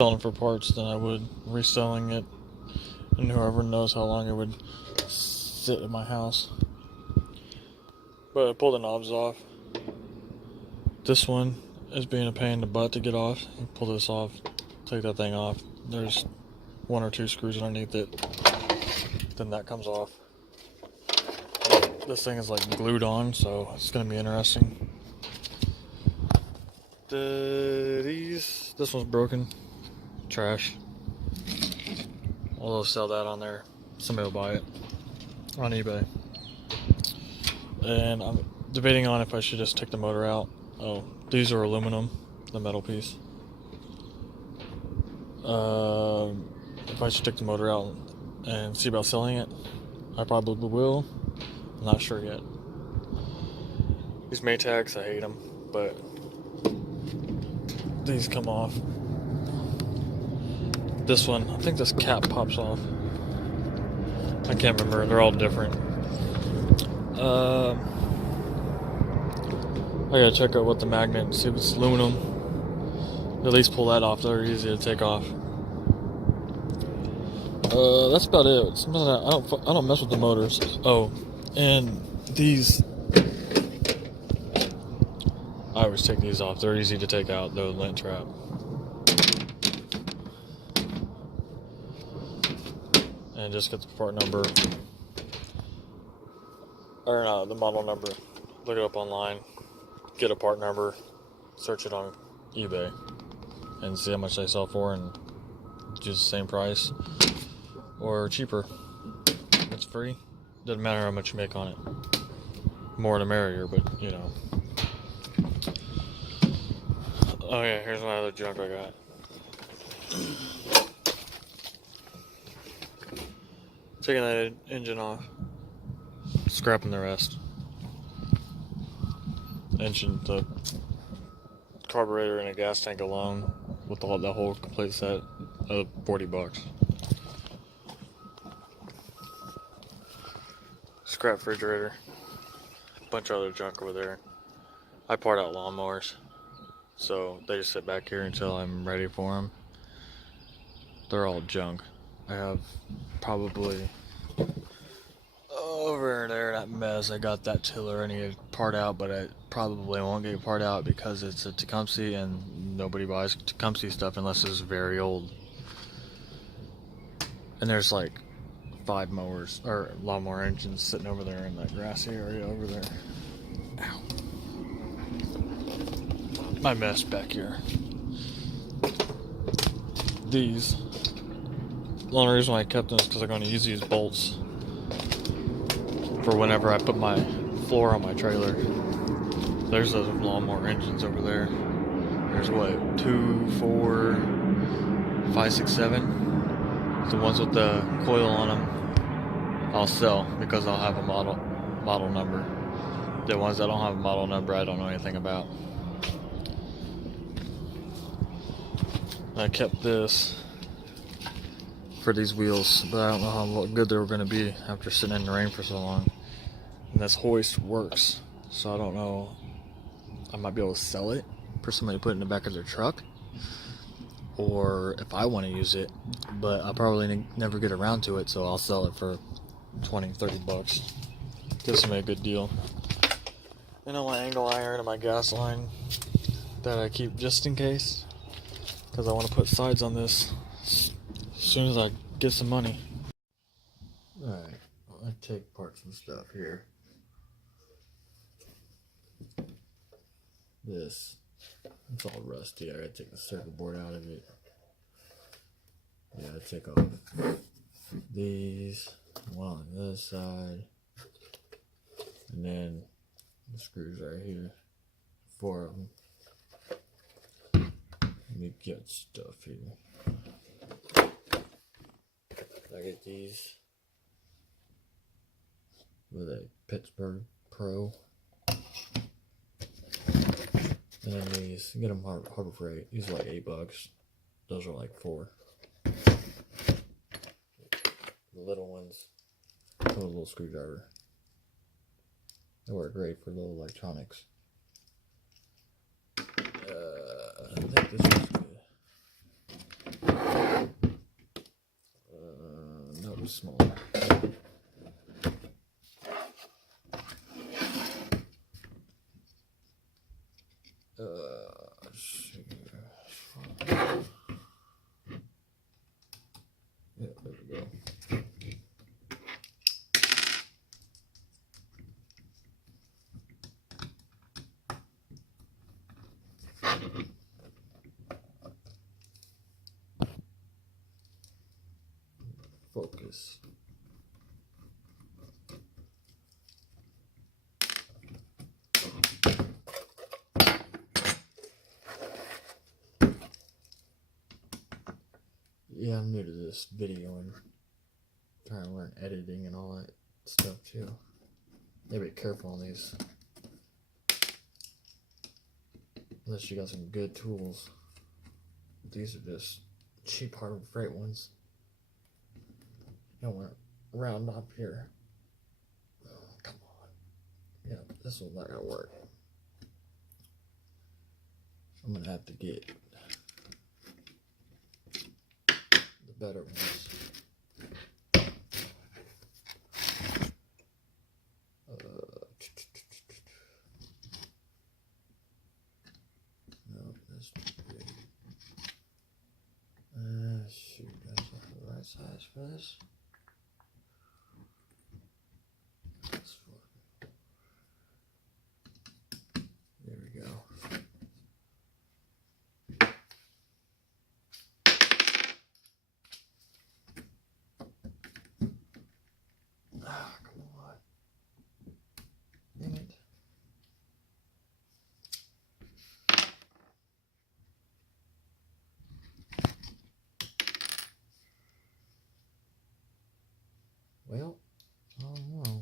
selling for parts than I would reselling it, and whoever knows how long it would sit at my house. But I pulled the knobs off. This one is being a pain in the butt to get off. You pull this off, take that thing off. There's 1 or 2 screws underneath it. Then that comes off. This thing is like glued on, so it's gonna be interesting. This one's broken. Trash. I'll sell that on there. Somebody will buy it on eBay. And I'm debating on if I should just take the motor out. Oh, these are aluminum, the metal piece. If I should take the motor out and see about selling it, I probably will. I'm not sure yet. These Maytags, I hate them, but these come off. This one, I think this cap pops off. I can't remember, they're all different. I gotta check out what the magnet, see if it's aluminum. At least pull that off, they're easy to take off. That's about it. It's not, I don't mess with the motors. Oh, and these, I always take these off. They're easy to take out, the lint trap. And just get the part number, or no, the model number. Look it up online, get a part number, search it on eBay, and see how much they sell for, and just the same price or cheaper. It's free. Doesn't matter how much you make on it. More the merrier, but you know. Oh yeah, here's my other junk I got. Taking that engine off, scrapping the rest. Engine, the carburetor, and a gas tank alone, with the whole complete set, of $40. Scrap refrigerator, a bunch of other junk over there. I part out lawnmowers, so they just sit back here until I'm ready for them. They're all junk. I have probably over there, that mess. I got that tiller I need to part out, but I probably won't get part out because it's a Tecumseh and nobody buys Tecumseh stuff unless it's very old. And there's like 5 mowers or lawnmower engines sitting over there in that grassy area over there. Ow. My mess back here. These. The only reason why I kept them is because I'm going to use these bolts for whenever I put my floor on my trailer. There's those lawnmower engines over there. There's what, 2, 4, 5, 6, 7. The ones with the coil on them, I'll sell because I'll have a model number. The ones that don't have a model number, I don't know anything about. I kept this for these wheels, but I don't know how good they were going to be after sitting in the rain for so long. And this hoist works, so I don't know. I might be able to sell it for somebody to put it in the back of their truck, or if I want to use it, but I'll probably never get around to it, so I'll sell it for 20, 30 bucks. This will be a good deal. And on my angle iron and my gas line that I keep just in case, because I want to put sides on this as soon as I get some money. Alright, I take apart some stuff here. This, it's all rusty. I gotta take the circuit board out of it. Yeah, I take off these, one on this side, and then the screws right here, 4 of them. Let me get stuff here. I get these with a Pittsburgh Pro. And then these, get them Harbor Freight. These are like $8. Those are like 4. The little ones, with a little screwdriver. They work great for little electronics. I think this is good. too small. Yeah, there we go. Focus. Yeah, I'm new to this video and trying to learn editing and all that stuff too. You gotta be careful on these. Unless you got some good tools. These are just cheap hard freight ones. You don't want to round up here. Oh, come on. Yeah, this one's not gonna work. I'm gonna have to get the better ones. No, that's too big. Shoot, that's not the right size for this. There we go. Ah, come on. Dang it. Well, I don't know.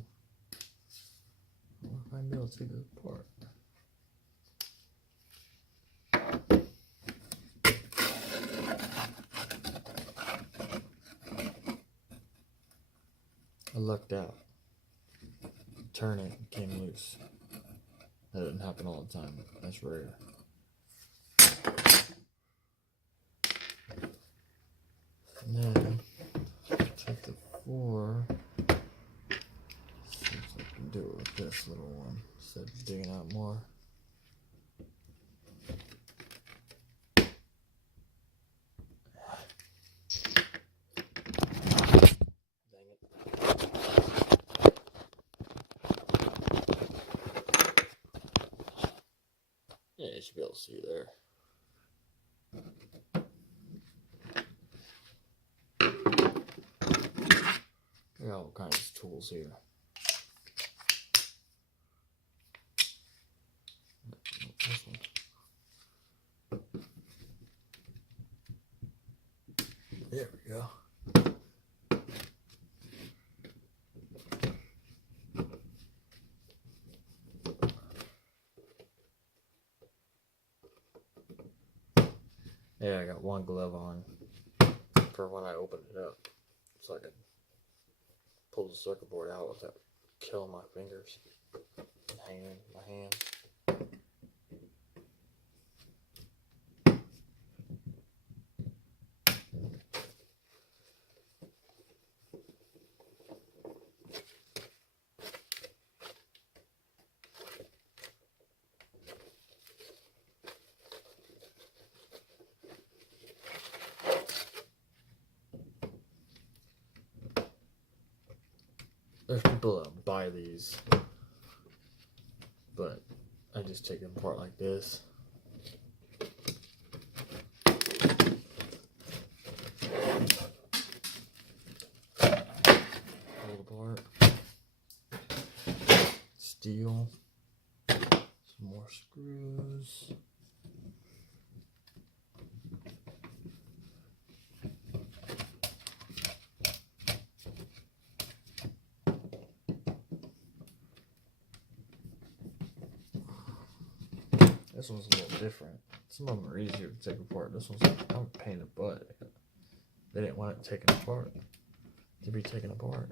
I wonder if I'd be able to take it apart. I lucked out. Turn it and came loose. That doesn't happen all the time. That's rare. And then take the 4. See if I can do it with this little one instead of digging out more. Yeah, you should be able to see there. There are all kinds of tools here. This one. There we go. Yeah, I got one glove on for when I open it up, so I can pull the circuit board out without killing my fingers and hanging my hand. There's people that buy these, but I just take them apart like this. Pull it apart. Steel. Some more screws. This one's a little different. Some of them are easier to take apart. This one's like, I'm a pain in the butt. They didn't want it taken apart to be taken apart.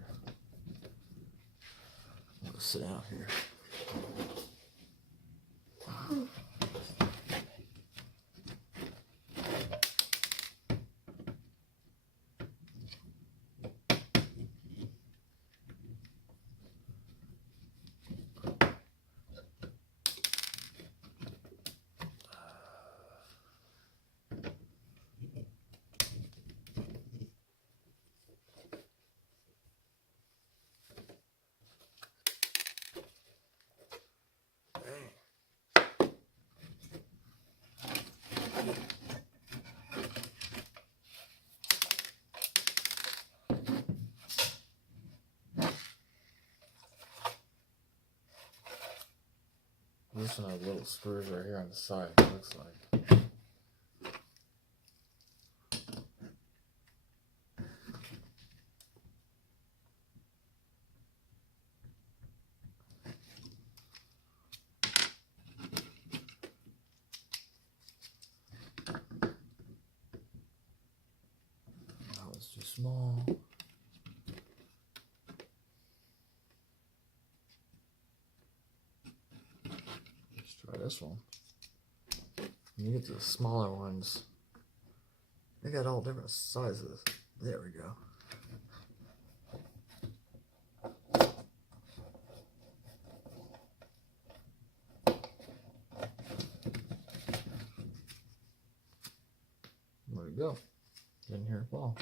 Let's sit down here. This one has little screws right here on the side, it looks like. That was too small. Let's try this one. You get the smaller ones. They got all different sizes. There we go. There we go. Didn't hear it fall.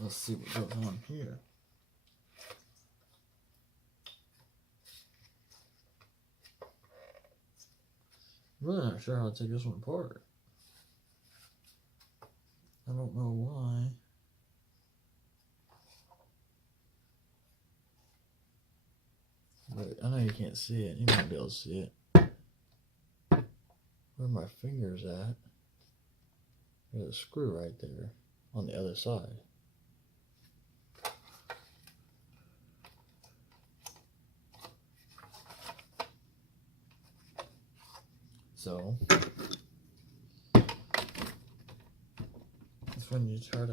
Let's see what goes on here. Really not sure how to take this one apart. I don't know why. But I know you can't see it. You might be able to see it. Where my finger's at, there's a screw right there on the other side. So that's when you try to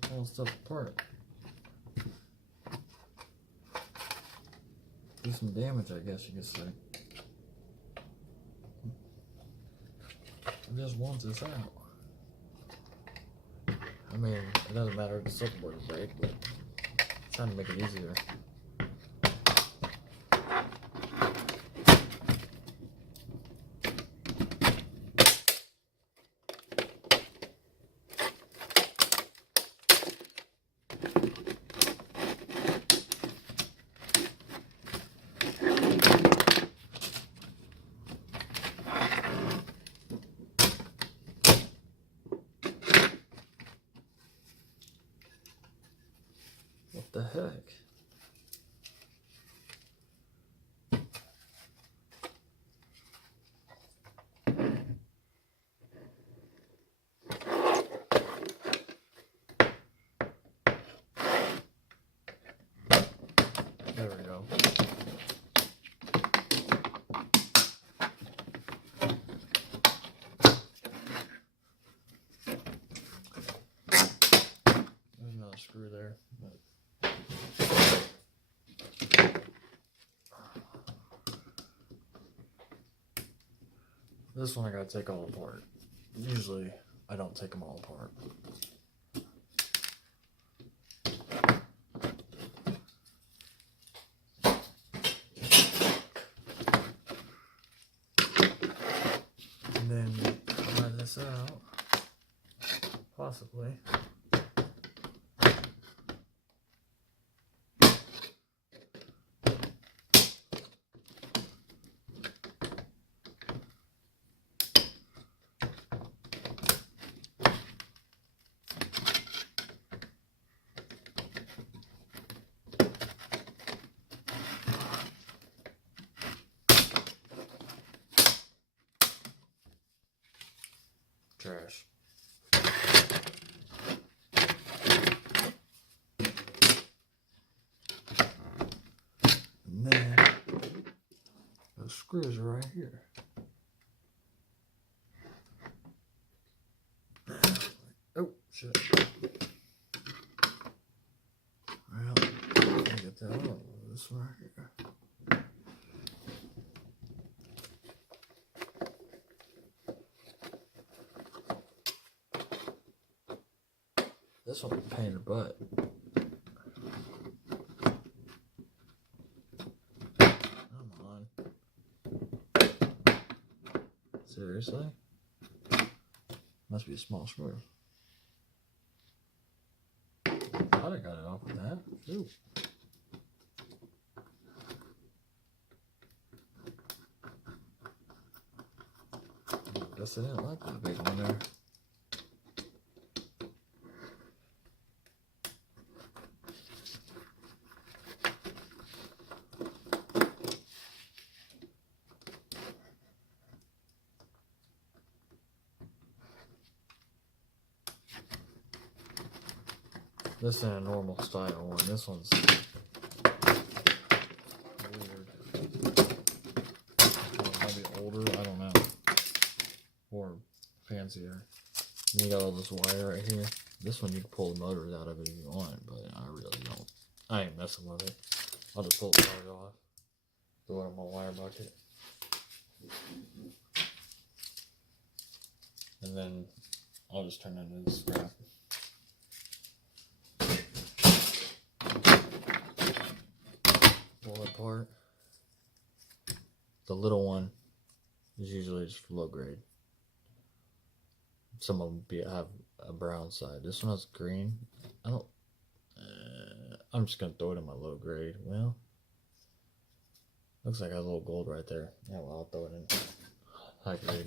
pull stuff apart. Do some damage, I guess you could say. I just want this out. I mean, it doesn't matter if the circuit board is break, but I'm trying to make it easier. What the heck? There we go. There's another screw there. This one I gotta take all apart. Usually I don't take them all apart. And then try this out, possibly. Trash. And then those screws are right here. Oh shit. Well, let me get that out. This one right here. This one's a pain in the butt. Seriously? Must be a small screw. Thought I got it off with that. Ooh. Guess I didn't like the big one there. This ain't a normal style one. This one's weird. Maybe older, I don't know. Or fancier. And you got all this wire right here. This one you can pull the motors out of it if you want, but I really don't. I ain't messing with it. I'll just pull the wires off. Throw it in my wire bucket. And then I'll just turn it into scrap. Pull it apart. The little one is usually just low grade. Some of them have a brown side. This one has green. I'm just gonna throw it in my low grade. Well, looks like I have a little gold right there. Yeah, well, I'll throw it in high grade.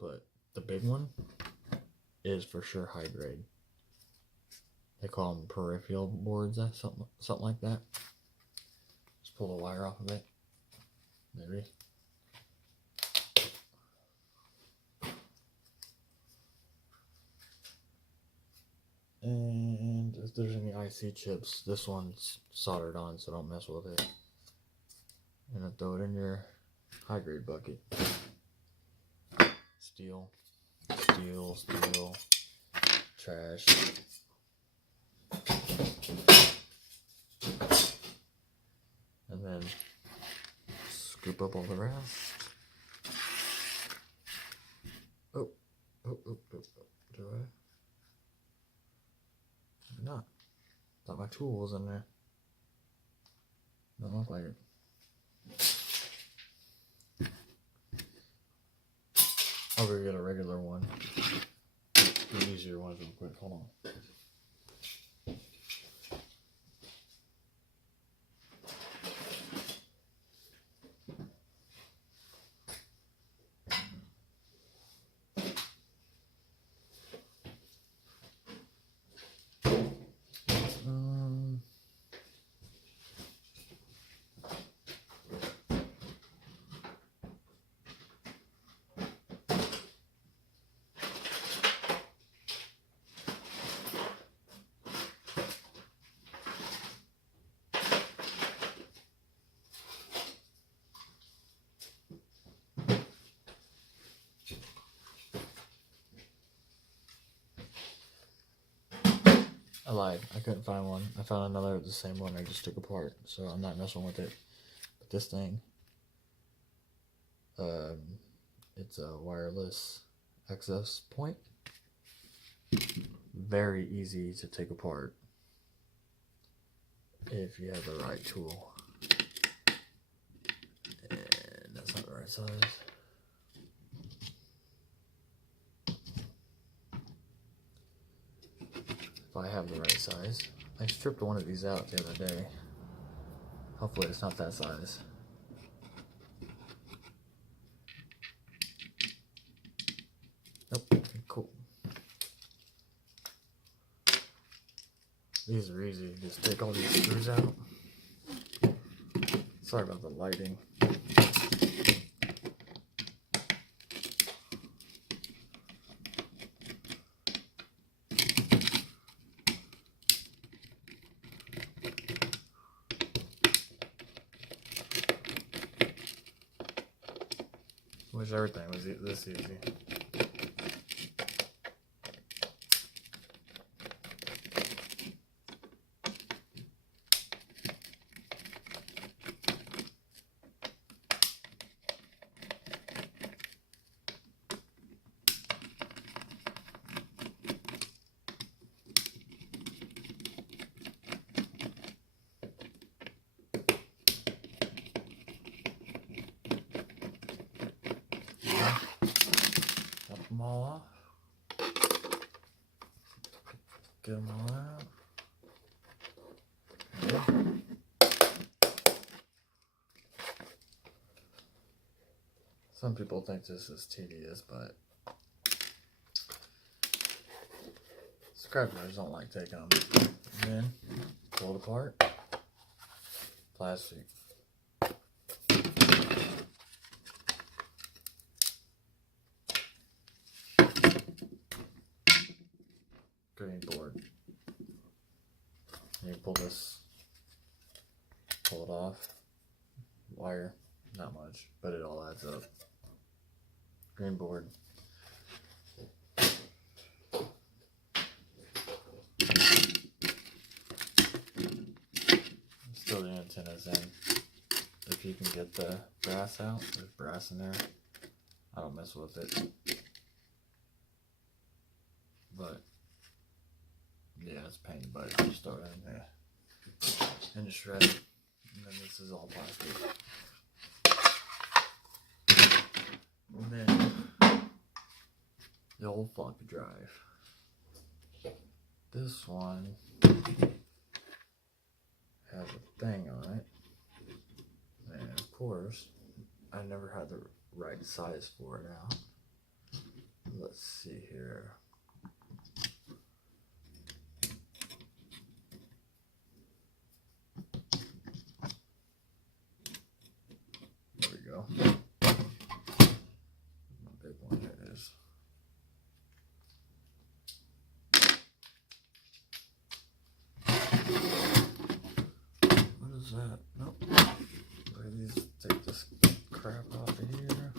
But the big one is for sure high grade. They call them peripheral boards, something like that. Just pull the wire off of it. Maybe. And if there's any IC chips, this one's soldered on, so don't mess with it. And throw it in your high grade bucket. Steel, steel, steel, trash. And then scoop up all the rest. Oh, do I? Maybe not. Thought my tool was in there. Don't look like it. I'll go get a regular one. The easier ones real quick. Hold on. I lied. I couldn't find one. I found another, the same one I just took apart, so I'm not messing with it. But this thing, it's a wireless access point. Very easy to take apart if you have the right tool. And that's not the right size. If I have the right size. I stripped one of these out the other day. Hopefully it's not that size. Nope. Cool. These are easy. Just take all these screws out. Sorry about the lighting. Wish everything was this easy. Get them all out. Some people think this is tedious, but scrapers don't like taking them. And then pull it apart. Plastic. Green board. And you pull it off. Wire, not much, but it all adds up. Green board. Still the antennas in. If you can get the brass out, there's brass in there. I don't mess with it. But yeah, it's a pain in the butt. Just throw it in there and just shred it. And then this is all plastic. And then the old floppy drive. This one has a thing on it. And of course, I never had the right size for it out. Let's see here. There we go. My big one, here it is. What is that? Nope. Please take this crap off of here.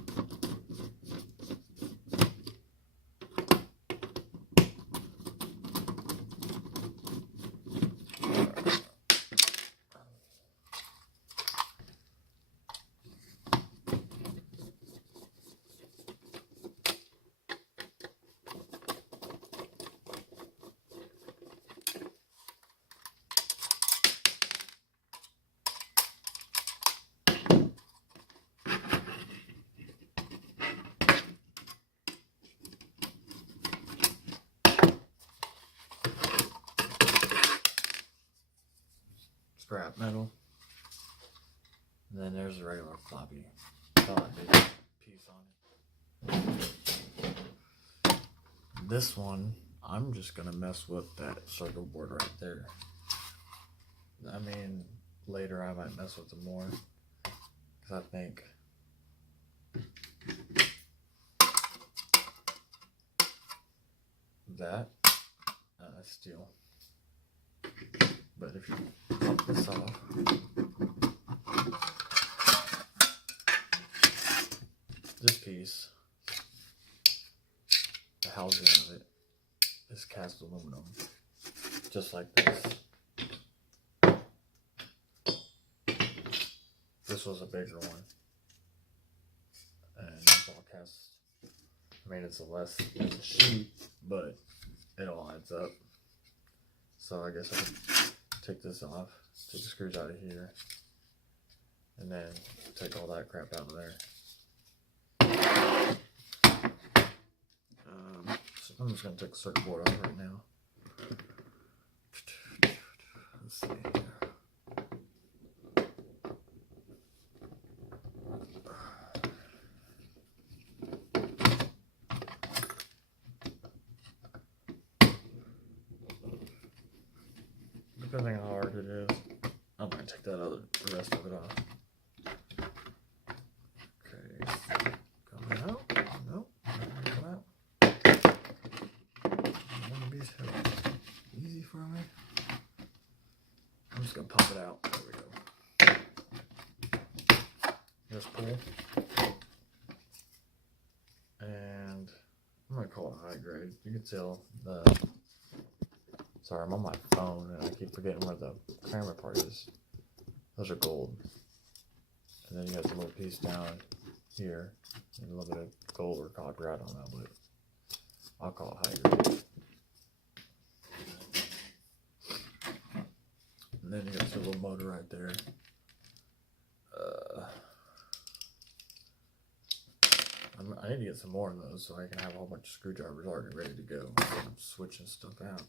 Scrap metal. And then there's a regular floppy. Solid big piece on it. This one, I'm just gonna mess with that circle board right there. I mean, later I might mess with it more, because I think that steel. But if you pop this off, this piece, the housing of it, is cast aluminum, just like this. This was a bigger one, and it's all cast. I mean, it's a less sheet, but it all adds up. So I guess I can take this off, take the screws out of here, and then take all that crap out of there. So I'm just going to take the circuit board off right now. Let's see here. Depending on how hard it is, I'm going to take the rest of it off. Okay, coming out. Nope, not going to come out. One of these easy for me. I'm just going to pump it out. There we go. Just pull. And I'm going to call it high grade. You can tell the... Sorry, I'm on my phone and I keep forgetting where the camera part is. Those are gold. And then you got the little piece down here. And a little bit of gold or copper, I don't know, but I'll call it high grade. And then you got your little motor right there. I need to get some more of those so I can have a whole bunch of screwdrivers already ready to go. I'm switching stuff out.